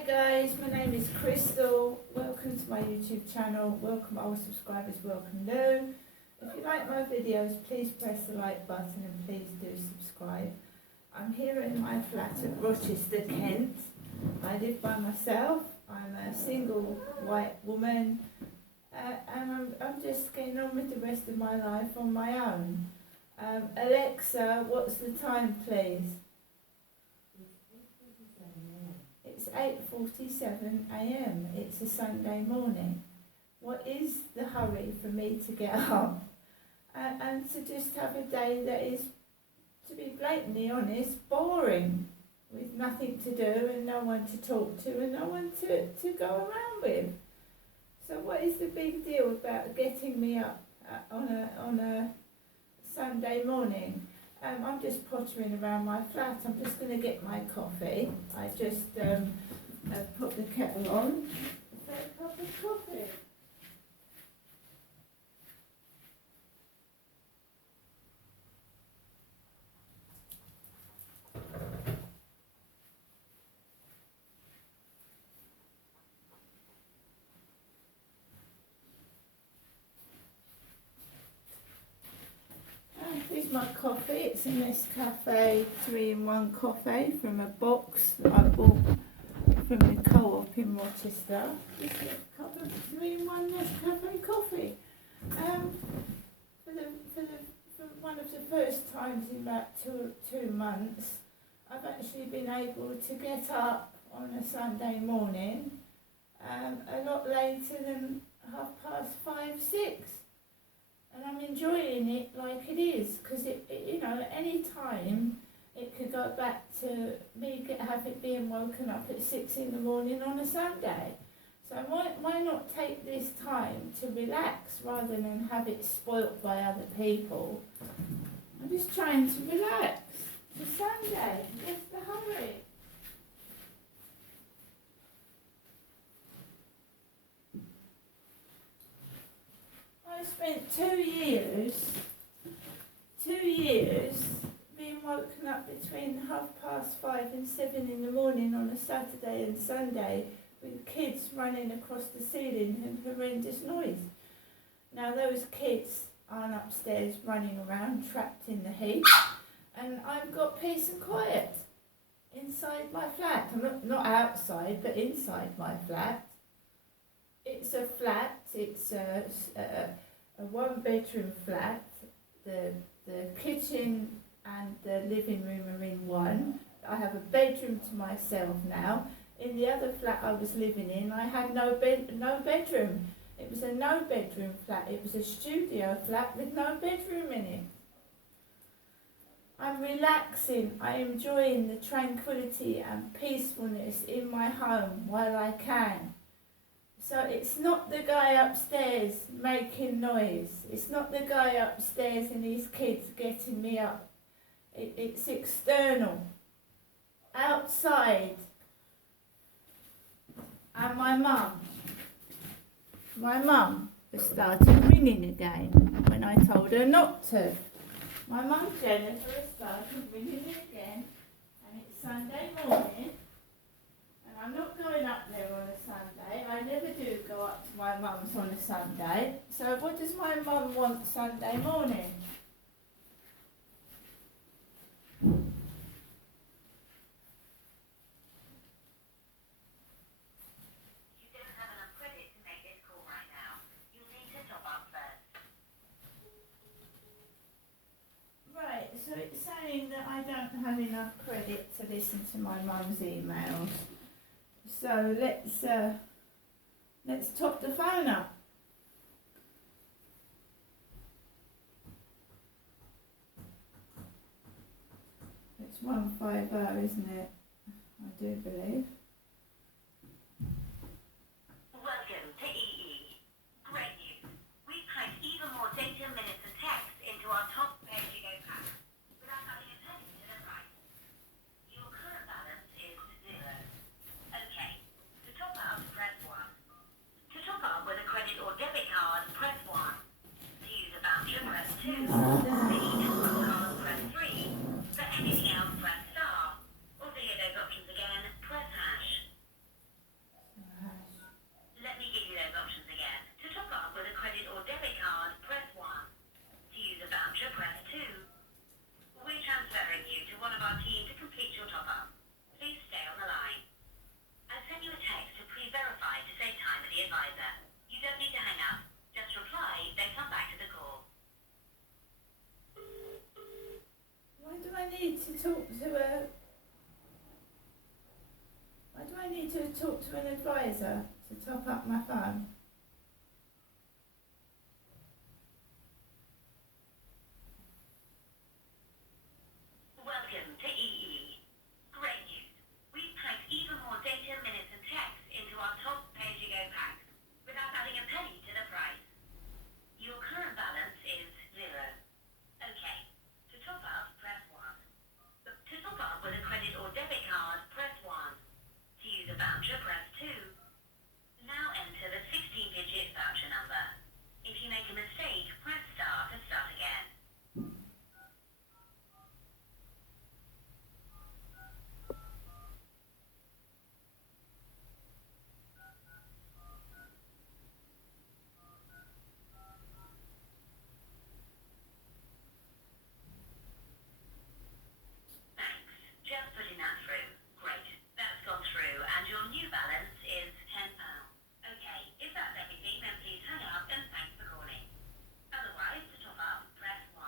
Hi guys, my name is Crystal. Welcome to my YouTube channel. Welcome old subscribers, welcome new. If you like my videos, please press the like button and please do subscribe. I'm here in my flat at Rochester, Kent. I live by myself. I'm a single white woman and I'm just getting on with the rest of my life on my own. Alexa, what's the time please? It's 8:47 a.m. It's a Sunday morning. What is the hurry for me to get up and to just have a day that is, to be blatantly honest, boring, with nothing to do and no one to talk to and no one to go around with. So what is the big deal about getting me up on a Sunday morning? I'm just pottering around my flat. I'm just going to get my coffee. I just put the kettle on for a cup of coffee. Here's my coffee. It's a Nescafe 3-in-1 coffee from a box that I bought from the Co-op in Rochester. Just a cup of 3-in-1 Nescafe coffee. For one of the first times in about two months, I've actually been able to get up on a Sunday morning a lot later than 5:30, 6. And I'm enjoying it like it is, because any time it could go back to me have it being woken up at 6 in the morning on a Sunday. So why not take this time to relax rather than have it spoilt by other people? I'm just trying to relax. It's a Sunday. What's the hurry? I spent 2 years being woken up between 5:30 and 7 in the morning on a Saturday and Sunday with kids running across the ceiling and horrendous noise. Now those kids aren't upstairs running around trapped in the heat, and I've got peace and quiet inside my flat. I'm not outside, but inside my flat. It's a flat. It's a 1-bedroom flat. The kitchen and the living room are in one. I have a bedroom to myself now. In the other flat I was living in, I had no bedroom. It was a no-bedroom flat. It was a studio flat with no bedroom in it. I'm relaxing. I'm enjoying the tranquility and peacefulness in my home while I can. So it's not the guy upstairs making noise. It's not the guy upstairs and his kids getting me up. It's external. Outside. And my mum has started ringing again when I told her not to. My mum Jennifer has started ringing again, and it's Sunday morning. I'm not going up there on a Sunday. I never do go up to my mum's on a Sunday. So what does my mum want Sunday morning? You don't have enough credit to make this call right now. You'll need to top up first. Right, so it's saying that I don't have enough credit to listen to my mum's emails. So let's top the phone up. It's 150, isn't it? I do believe. Welcome to EE. Great news. We've cranked even more data, minutes and text into our top pay-as-you-go pack without adding a penny to the price. Your current balance is 0. Okay. To top up, press 1. To top up with a credit or debit card, press 1. To use a voucher, press 2. For e-top card, press 3. For anything else, press star. Or to hear those options again, press hash. to talk to an advisor to top up my phone? Welcome to EE. Great news. We've packed even more data, minutes and text into our top pay-as-you-go packs without adding a penny to the price. Your current balance is 0. Okay. To top up, press 1. To top up with a credit or debit card, press 1. To use a voucher, press 2. Now enter the 16-digit voucher number. If you make a mistake, press star to start again. Thanks. Just putting that through. Great. That's gone through and your new balance is £10. Okay, if that's everything, then please hang up and thanks for calling. Otherwise, to top up, press 1.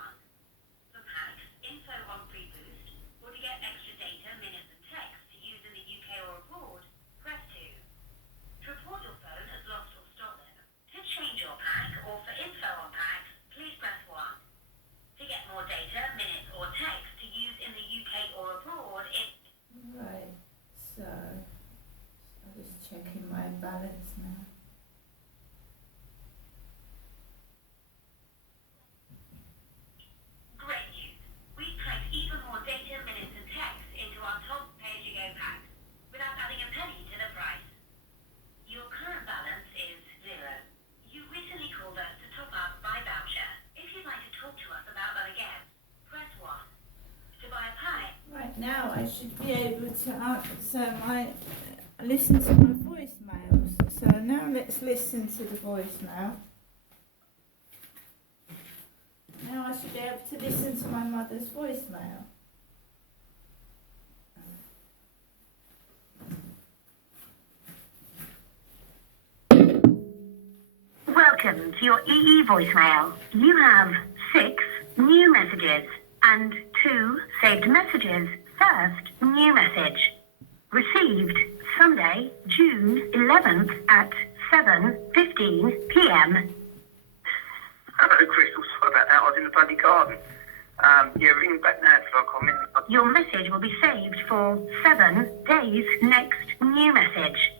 For packs, info on Free Boost, or to get extra data, minutes and text to use in the UK or abroad, press 2. To report your phone as lost or stolen, to change your pack, or for info on packs, please press 1. To get more data, minutes or text to use in the UK or abroad, Right, so I'm just checking my balance now. Great news. We've packed even more data, minutes and text into our top pay-as-you-go packs without adding a penny to the price. Your current balance is 0. You recently called us to top up by voucher. If you'd like to talk to us about that again, press 1. To buy a pack, Right, now I should be able to answer listen to my voicemails. So now let's listen to the voicemail. Now I should be able to listen to my mother's voicemail. welcome to your EE voicemail. You have 6 new messages and 2 saved messages. First new message. Received Sunday, June 11th at 7:15 p.m. Hello, Crystal. Sorry about that. I was in the bloody garden. Yeah, ring back now if I come in. Your message will be saved for 7 days. Next new message.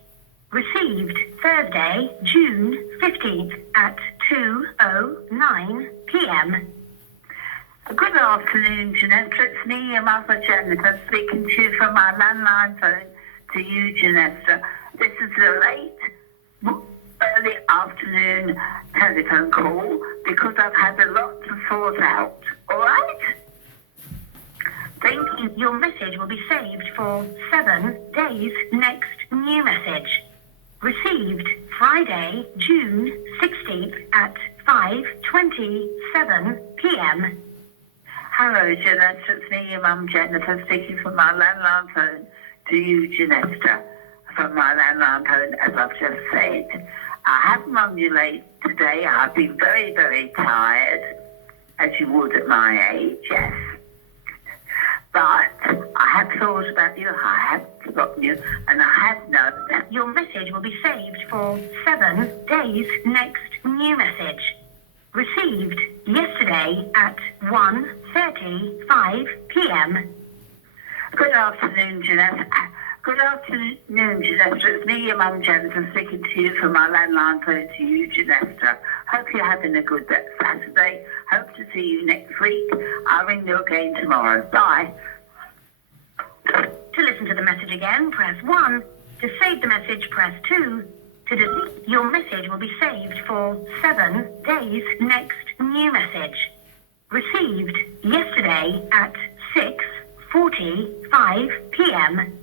Received Thursday, June 15th at 2:09 p.m. Good afternoon, Janessa. It's me, your mother, Jennifer, speaking to you from my landline phone to you, Janessa. This is a late, early afternoon telephone call because I've had a lot to sort out. All right? Thank you. Your message will be saved for 7 days. Next new message. Received Friday, June 16th at 5:27 p.m. Hello, Janessa. It's me, your mum, Jennifer, speaking from my landline phone to you, Janessa, from my landline phone, as I've just said. I have rung you late today. I've been very, very tired, as you would at my age, yes. But I have thought about you, I have forgotten you, and I have known that Your message will be saved for 7 days. Next new message. Received yesterday at 1:35 p.m. Good afternoon, Janessa. Good afternoon, Janessa. It's me, your mum, Jennifer, speaking to you from my landline phone to you, Janessa. Hope you're having a good Saturday. Hope to see you next week. I'll ring you again tomorrow. Bye. To listen to the message again, press 1. To save the message, press 2. To delete, your message will be saved for 7 days. Next new message. Received yesterday at 6:45 p.m.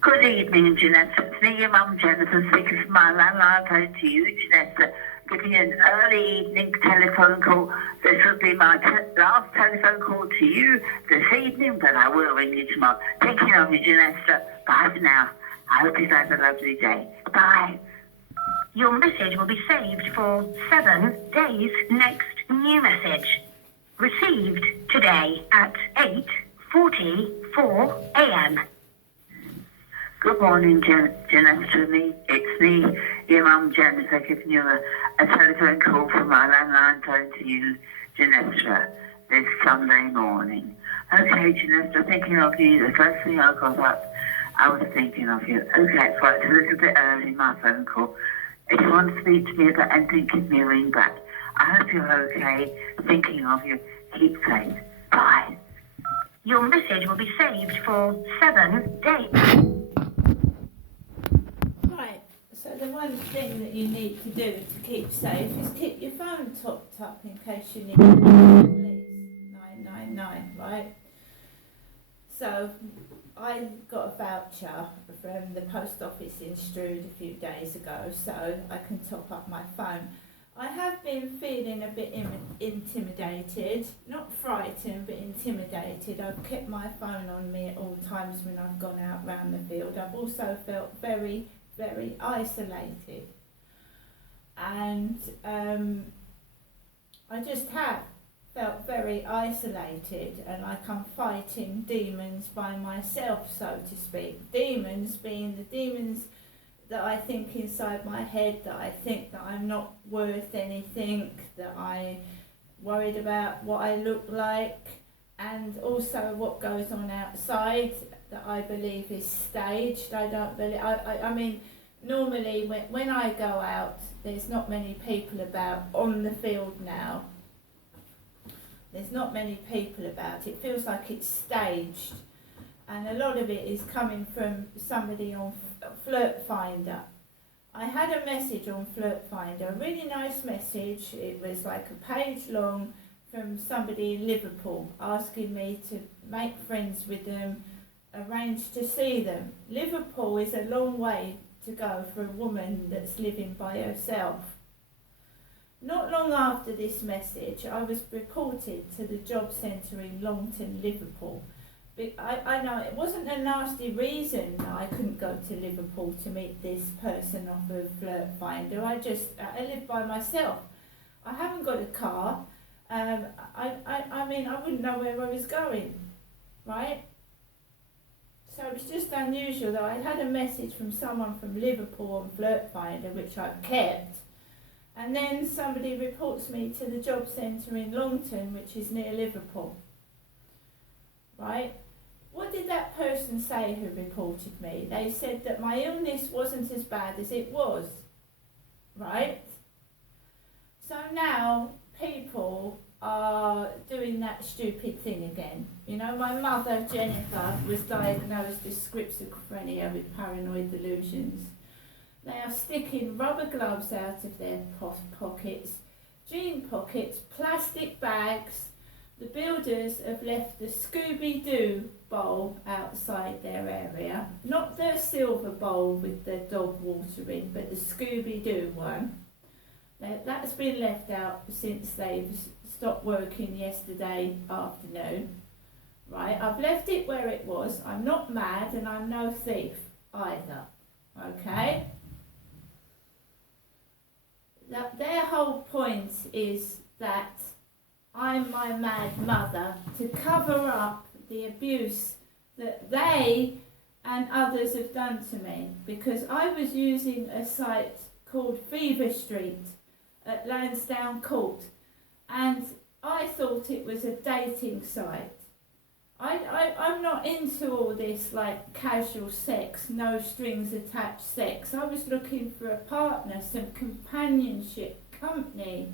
Good evening, Janessa. It's me, your mum, Jennifer, speaking from my landline phone to you, Janessa. Giving you an early evening telephone call. This will be my last telephone call to you this evening, but I will ring you tomorrow. Thinking of you, Janessa. Bye for now. I hope you've had a lovely day. Bye. Your message will be saved for 7 days. Next new message. Received today at 8:44 a.m. Good morning, Janessa. It's me, your mum, Jennifer, giving you a telephone call from my landline phone to you, Janessa, this Sunday morning. Okay, Janessa, thinking of you. The first thing I got up, I was thinking of you. Okay, it's right, it's a little bit early, my phone call. If you want to speak to me about anything, give me a ring back. I hope you're okay. Thinking of you. Keep safe. Bye. Your message will be saved for 7 days. Right, so the one thing that you need to do to keep safe is keep your phone topped up in case you need to call the police. 999, right? So I got a voucher from the post office in Strood a few days ago, so I can top up my phone. I have been feeling a bit intimidated, not frightened, but intimidated. I've kept my phone on me at all times when I've gone out round the field. I've also felt very, very isolated. And I just have felt very isolated, and like I'm fighting demons by myself, so to speak. Demons being the demons that I think inside my head, that I think that I'm not worth anything, that I'm worried about what I look like, and also what goes on outside that I believe is staged. I don't believe, I mean, normally when I go out, there's not many people about on the field now. There's not many people about. It feels like it's staged. And a lot of it is coming from somebody on Flirt Finder. I had a message on Flirt Finder, a really nice message. It was like a page long from somebody in Liverpool asking me to make friends with them, arrange to see them. Liverpool is a long way to go for a woman that's living by herself. Not long after this message, I was reported to the job centre in Longton, Liverpool. I know it wasn't a nasty reason that I couldn't go to Liverpool to meet this person off of Flirt Finder. I live by myself. I haven't got a car. I mean, I wouldn't know where I was going, right? So it was just unusual that I had a message from someone from Liverpool on Flirt Finder, which I've kept, and then somebody reports me to the job centre in Longton, which is near Liverpool, right? What did that person say who reported me? They said that my illness wasn't as bad as it was, right? So now people are doing that stupid thing again. You know, my mother, Jennifer, was diagnosed with schizophrenia with paranoid delusions. They are sticking rubber gloves out of their pockets, jean pockets, plastic bags. The builders have left the Scooby-Doo bowl outside their area. Not the silver bowl with the dog water in, but the Scooby-Doo one. That's been left out since they've stopped working yesterday afternoon. Right, I've left it where it was. I'm not mad and I'm no thief either. Okay? Their whole point is that I'm my mad mother to cover up the abuse that they and others have done to me, because I was using a site called Fever Street at Lansdowne Court, and I thought it was a dating site. I'm not into all this like casual sex, no strings attached sex. I was looking for a partner, some companionship, company,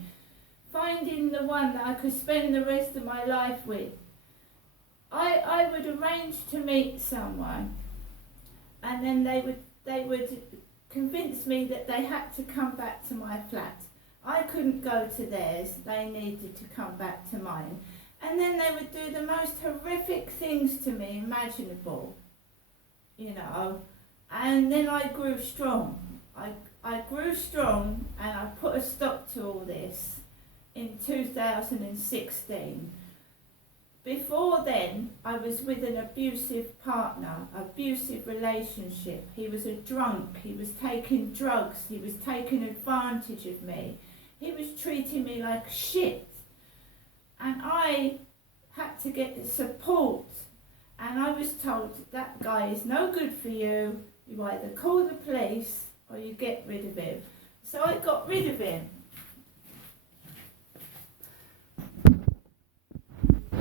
finding the one that I could spend the rest of my life with. I would arrange to meet someone, and then they would convince me that they had to come back to my flat. I couldn't go to theirs, they needed to come back to mine. And then they would do the most horrific things to me imaginable, you know. And then I grew strong. I grew strong, and I put a stop to all this in 2016. Before then, I was with an abusive partner, abusive relationship. He was a drunk, he was taking drugs, he was taking advantage of me. He was treating me like shit. And I had to get the support. And I was told, that guy is no good for you, You either call the police or you get rid of him. So I got rid of him.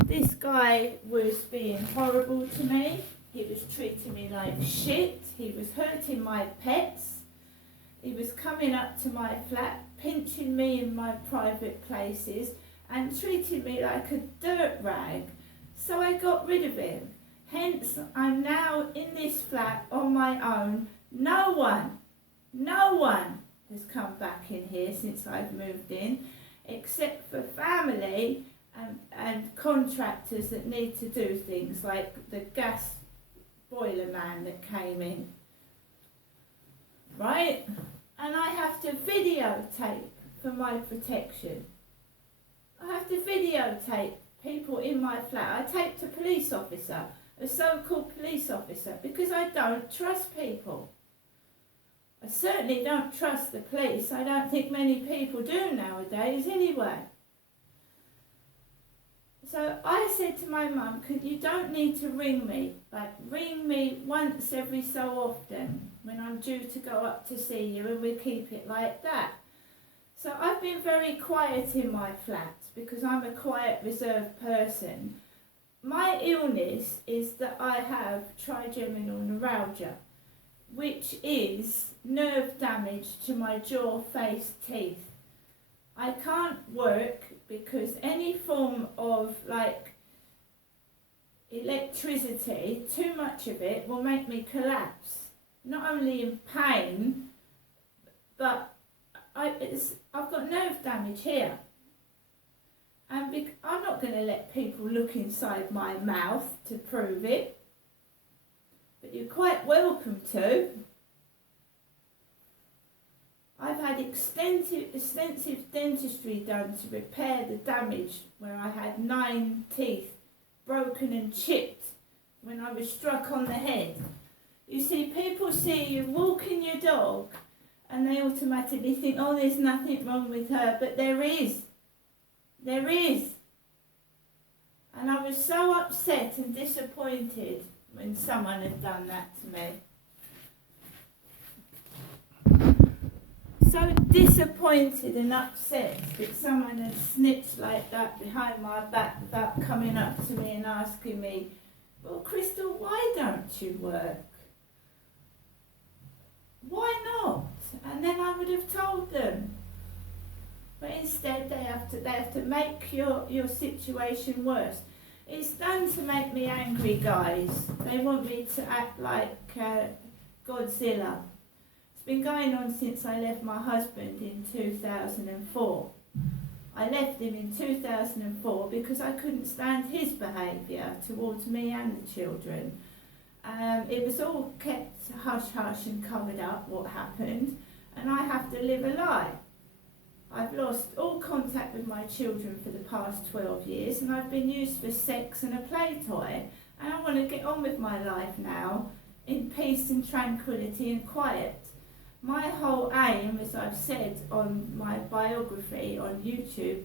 This guy was being horrible to me. He was treating me like shit. He was hurting my pets. He was coming up to my flat, pinching me in my private places and treating me like a dirt rag. So I got rid of him. Hence, I'm now in this flat on my own. No one has come back in here since I've moved in, except for family and contractors that need to do things like the gas boiler man that came in. Right? And I have to videotape for my protection. I have to videotape people in my flat. I taped a police officer, a so-called police officer, because I don't trust people. I certainly don't trust the police. I don't think many people do nowadays anyway. So I said to my mum, you don't need to ring me. Like, ring me once every so often when I'm due to go up to see you, and we keep it like that. So I've been very quiet in my flat because I'm a quiet, reserved person. My illness is that I have trigeminal neuralgia, which is nerve damage to my jaw, face, teeth. I can't work because any form of electricity, too much of it, will make me collapse. Not only in pain, but I've got nerve damage here. And I'm not going to let people look inside my mouth to prove it. But you're quite welcome to. I've had extensive dentistry done to repair the damage where I had 9 teeth broken and chipped when I was struck on the head. You see, people see you walking your dog and they automatically think, oh, there's nothing wrong with her, but there is. There is. And I was so upset and disappointed when someone had done that to me. So disappointed and upset that someone had snitched like that behind my back without coming up to me and asking me, well, Crystal, why don't you work? Why not? And then I would have told them. But instead they have to make your situation worse. It's done to make me angry, guys. They want me to act like Godzilla. It's been going on since I left my husband in 2004. I left him in 2004 because I couldn't stand his behaviour towards me and the children. It was all kept hush-hush and covered up, what happened, and I have to live a lie. I've lost all contact with my children for the past 12 years, and I've been used for sex and a play toy, and I want to get on with my life now in peace and tranquility and quiet. My whole aim, as I've said on my biography on YouTube,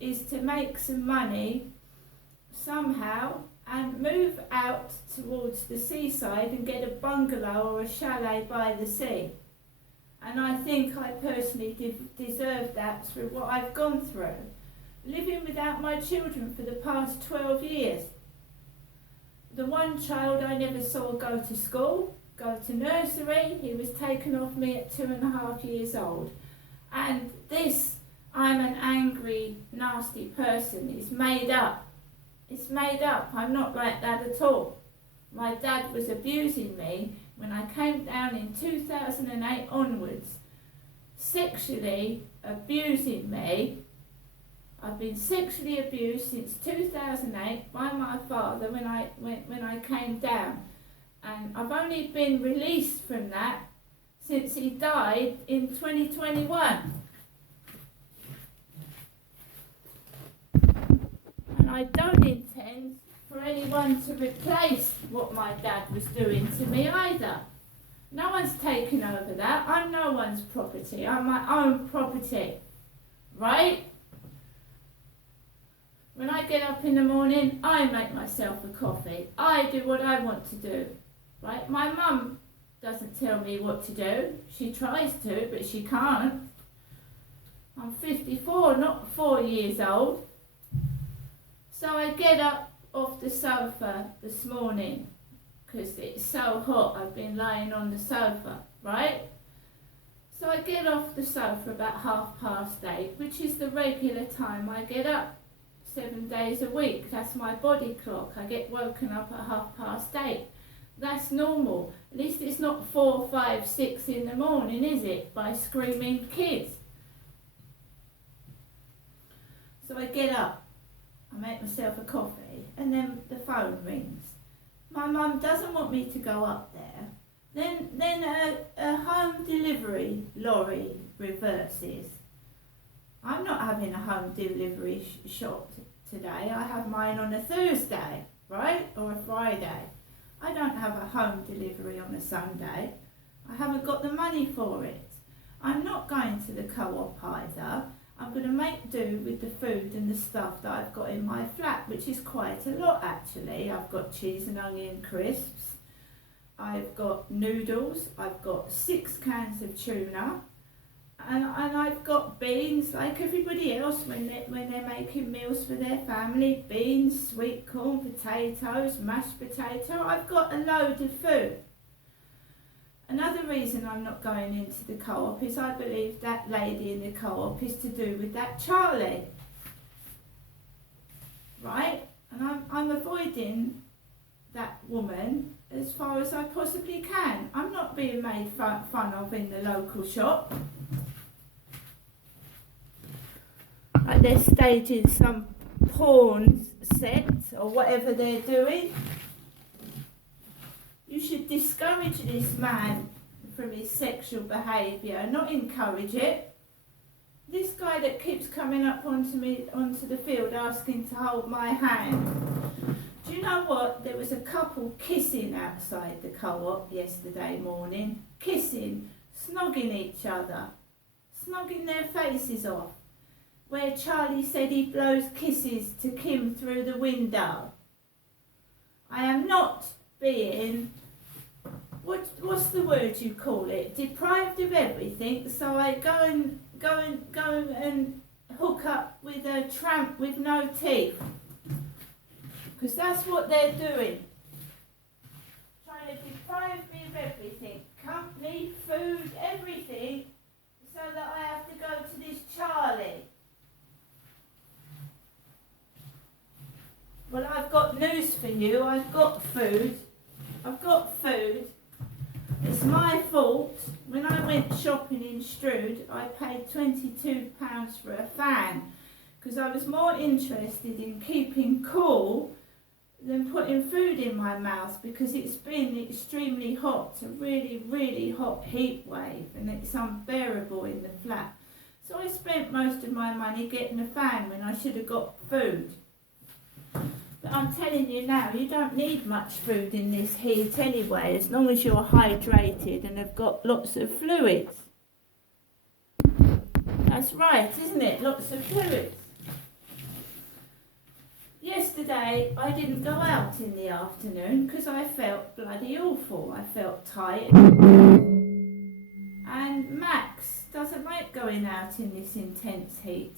is to make some money somehow and move out towards the seaside and get a bungalow or a chalet by the sea. And I think I personally deserve that through what I've gone through. Living without my children for the past 12 years. The one child I never saw go to school, go to nursery, he was taken off me at 2.5 years old. And this, I'm an angry, nasty person. It's made up. It's made up. I'm not like that at all. My dad was abusing me when I came down in 2008 onwards, sexually abusing me. I've been sexually abused since 2008 by my father when I came down, and I've only been released from that since he died in 2021. And I don't intend for anyone to replace what my dad was doing to me either. No one's taken over that. I'm no one's property. I'm my own property. Right? When I get up in the morning, I make myself a coffee. I do what I want to do. Right? My mum doesn't tell me what to do. She tries to, but she can't. I'm 54, not 4 years old. So I get up off the sofa this morning because it's so hot. I've been lying on the sofa, right? So I get off the sofa about 8:30, which is the regular time I get up 7 days a week. That's my body clock. I get woken up at 8:30. That's normal. At least it's not 4, 5, 6 in the morning, is it? By screaming kids. So I get up, I make myself a coffee, and then the phone rings. My mum doesn't want me to go up there. Then a home delivery lorry reverses. I'm not having a home delivery shop today. I have mine on a Thursday, right? Or a Friday. I don't have a home delivery on a Sunday. I haven't got the money for it. I'm not going to the co-op either. I'm going to make do with the food and the stuff that I've got in my flat, which is quite a lot actually. I've got cheese and onion crisps. I've got noodles. I've got 6 cans of tuna. And I've got beans like everybody else when they're making meals for their family. Beans, sweet corn, potatoes, mashed potato. I've got a load of food. Another reason I'm not going into the co-op is I believe that lady in the co-op is to do with that Charlie. Right? And I'm avoiding that woman as far as I possibly can. I'm not being made fun of in the local shop. Like they're staging some porn set or whatever they're doing. You should discourage this man from his sexual behaviour, not encourage it. This guy that keeps coming up onto the field asking to hold my hand. Do you know what? There was a couple kissing outside the co-op yesterday morning. Kissing, snogging each other, snogging their faces off. Where Charlie said he blows kisses to Kim through the window. I am not being, what's the word you call it? Deprived of everything, so I go and hook up with a tramp with no teeth. Because that's what they're doing. Trying to deprive me of everything. Company, food, everything, so that I have to go to this Charlie. Well, I've got news for you. I've got food. It's my fault. When I went shopping in Strood, I paid £22 for a fan because I was more interested in keeping cool than putting food in my mouth because it's been extremely hot, a really, really hot heat wave, and it's unbearable in the flat. So I spent most of my money getting a fan when I should have got food. But I'm telling you now, you don't need much food in this heat anyway, as long as you're hydrated and have got lots of fluids. That's right, isn't it? Lots of fluids. Yesterday, I didn't go out in the afternoon because I felt bloody awful. I felt tired. And Max doesn't like going out in this intense heat.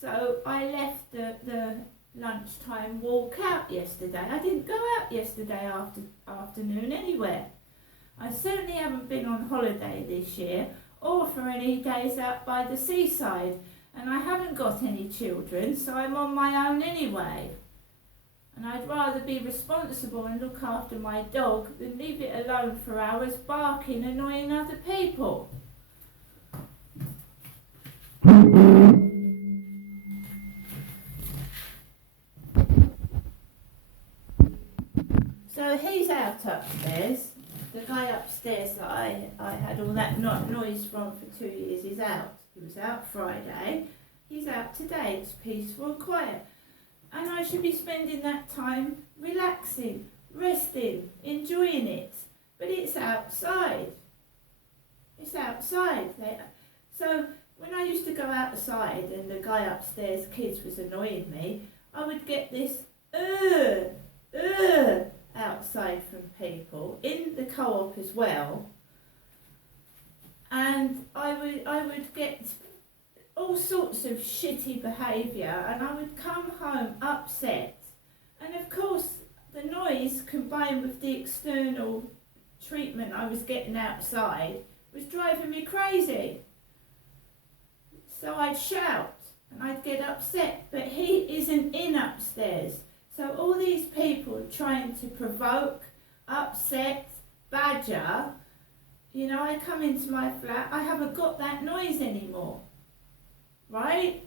So I left the lunchtime walk out yesterday. I didn't go out yesterday afternoon anywhere. I certainly haven't been on holiday this year or for any days out by the seaside, and I haven't got any children, so I'm on my own anyway. And I'd rather be responsible and look after my dog than leave it alone for hours barking, annoying other people. So he's out upstairs. The guy upstairs that I had all that noise from for 2 years is out. He was out Friday. He's out today. It's peaceful and quiet. And I should be spending that time relaxing, resting, enjoying it. But it's outside. It's outside. So when I used to go outside and the guy upstairs, kids, was annoying me, I would get this, outside from people, in the co-op as well, and I would get all sorts of shitty behaviour, and I would come home upset, and of course the noise combined with the external treatment I was getting outside was driving me crazy. So I'd shout and I'd get upset, but he isn't in upstairs. So all these people trying to provoke, upset, badger, you know, I come into my flat, I haven't got that noise anymore, right?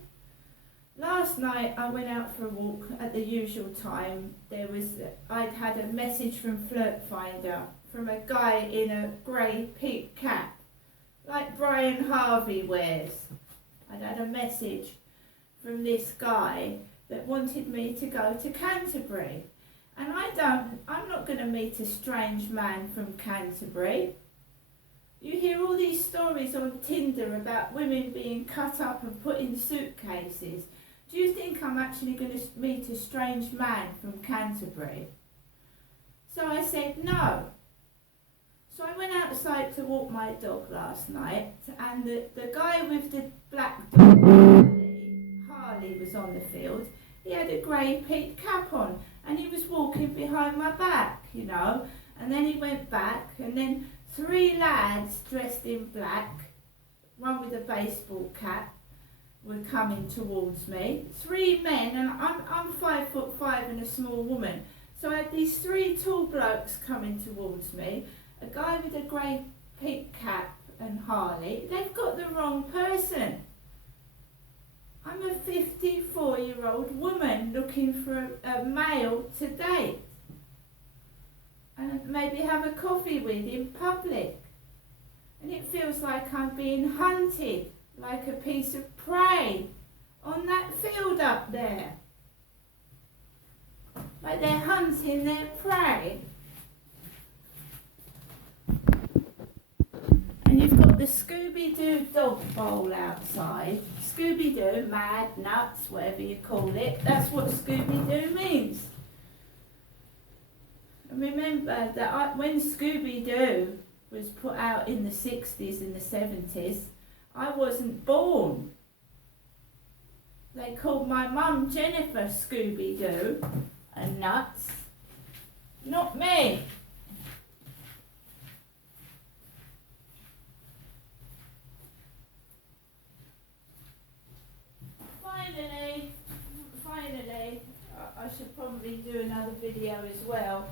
Last night I went out for a walk at the usual time. I'd had a message from Flirt Finder from a guy in a grey peak cap, like Brian Harvey wears. I'd had a message from this guy that wanted me to go to Canterbury. And I'm not going to meet a strange man from Canterbury. You hear all these stories on Tinder about women being cut up and put in suitcases. Do you think I'm actually going to meet a strange man from Canterbury? So I said no. So I went outside to walk my dog last night, and the guy with the black dog, Harley, was on the field. He had a grey peak cap on, and he was walking behind my back, you know. And then he went back, and then 3 lads dressed in black, one with a baseball cap, were coming towards me. 3 men, and I'm 5'5" and a small woman. So I had these 3 tall blokes coming towards me. A guy with a grey peak cap and Harley. They've got the wrong person. I'm a 54-year-old woman looking for a male to date and maybe have a coffee with in public. And it feels like I'm being hunted like a piece of prey on that field up there. Like they're hunting their prey. And you've got the Scooby-Doo dog bowl outside. Scooby-Doo, mad, nuts, whatever you call it. That's what Scooby-Doo means. And remember that when Scooby-Doo was put out in the 60s and the 70s, I wasn't born. They called my mum Jennifer Scooby-Doo and nuts. Not me. Finally, I should probably do another video as well,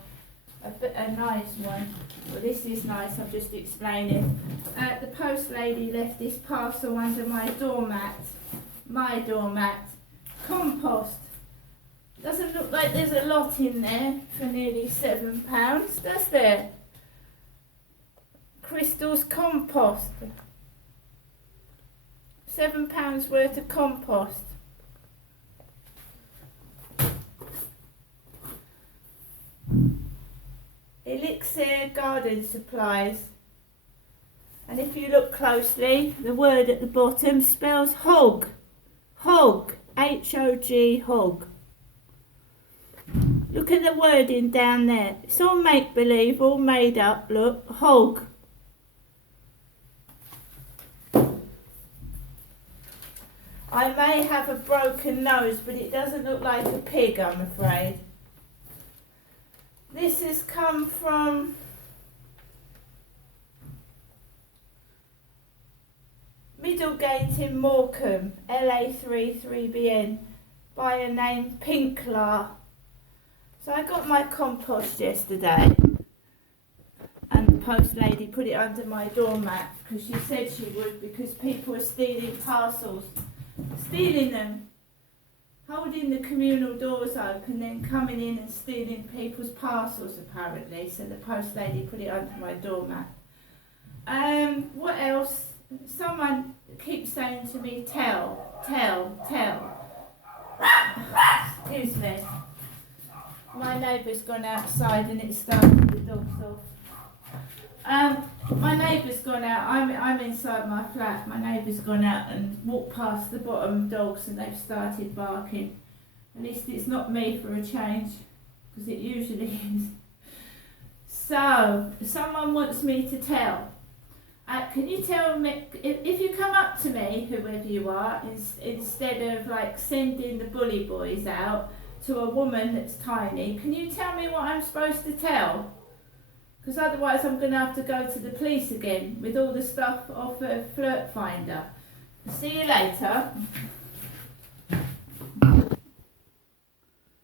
a nice one. Well, this is nice, I'm just explaining. The post lady left this parcel under my doormat, compost. Doesn't look like there's a lot in there for nearly £7, does there? Crystal's compost. £7 worth of compost. Elixir Garden Supplies. And if you look closely, the word at the bottom spells hog. Hog. H-O-G, hog. Look at the wording down there. It's all make-believe, all made up. Look, hog. I may have a broken nose, but it doesn't look like a pig, I'm afraid. This has come from Middlegate in Morecambe, LA3 3BN, by a name Pinklar. So I got my compost yesterday, and the post lady put it under my doormat because she said she would, because people are stealing parcels, stealing them, holding the communal doors open, then coming in and stealing people's parcels apparently. So the post lady put it under my doormat. What else? Someone keeps saying to me, tell. Excuse me. My neighbour's gone outside and it started the dogs off. My neighbour's gone out. I'm inside my flat. My neighbour's gone out and walked past the bottom dogs and they've started barking. At least it's not me for a change, because it usually is. So, someone wants me to tell. Can you tell me, if you come up to me, whoever you are, instead of like sending the bully boys out to a woman that's tiny, can you tell me what I'm supposed to tell? Because otherwise I'm going to have to go to the police again with all the stuff off of Flirt Finder. See you later.